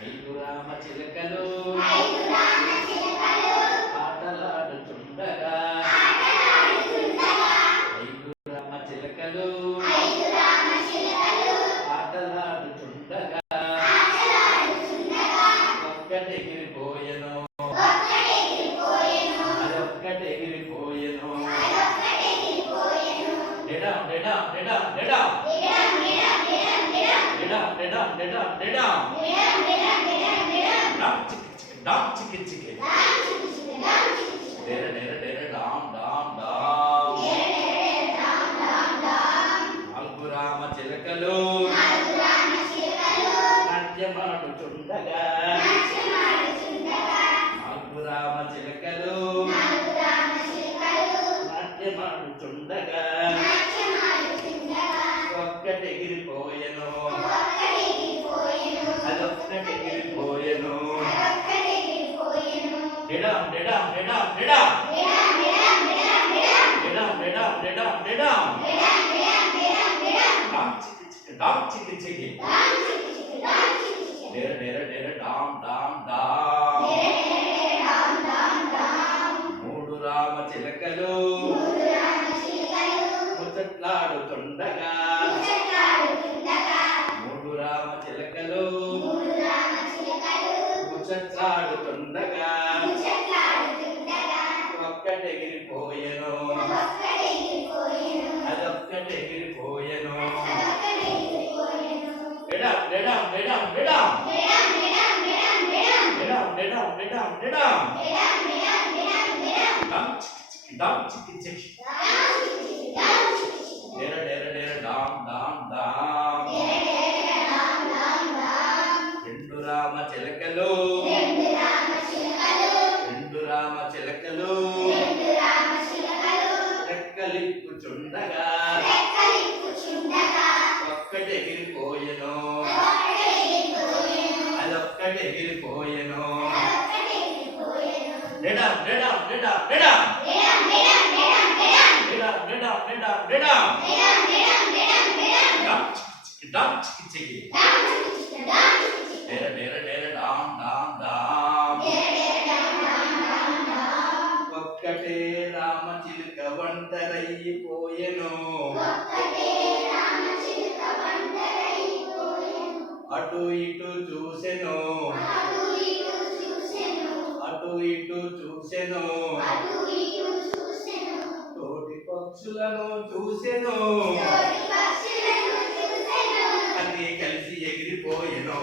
ఐదు రామ చిలకలు ఆటలాడుచుండగా ఐదు రామ చిలకలు ఆటలాడుచుండగా ఒక్కటెగిరిపోయెను అదొక్కటెగిరిపోయెను డెడాం డెడాం డెడాం డెడాం డెడాం డెడాం డెడాం డెడాం డామ్ చికి చికి డెర డెర డెర డామ్ డామ్ డామ్ నాలుగు రామ చిలకలు నాట్యమాడుచుండగా నాలుగు రామ చిలకలు నాట్యమాడుచుండగా ఒక్కటెగిరిపోయెను అదొక్కటెగిరిపోయెను డెడాం డెడాం డెడాం డెడాం డెడాం డెడాం డెడాం డెడాం డామ్ చికి చికి డెర డెర డెర డామ్ డామ్ డామ్ మూడు రామ చిలకలు ముచ్చట్లాడుతుండగా మూడు రామ చిలకలు ముచ్చట్లాడుతుండగా ఒక్కటెగిరిపోయెను అదొక్కటెగిరిపోయెను డెడాం డెడాం డెడాం డెడాం డెడాం డెడాం డెడాం డెడాం డామ్ చికి చికి డెర డెర డెర డామ్ డామ్ డామ్ రెండు రామ చిలకలు రెండు రామ చిలకలు రెక్కలిప్పుచుండగా ఒక్కటెగిరిపోయెను అదొక్కటెగిరిపోయెను డెడాం డెడాం డెడాం డెడాం డెడాం డెడాం డెడాం డెడాం డామ్ చికి చికి డెర డెర డెర డామ్ డామ్ డామ్ ఒక్కటే రామ చిలుక ఒంటరైపోయెను అటు ఇటు చూసెను అటు ఇటు చూసెను తోటి పక్షులను చూసెను అన్నీ కలిసి ఎగిరిపోయెను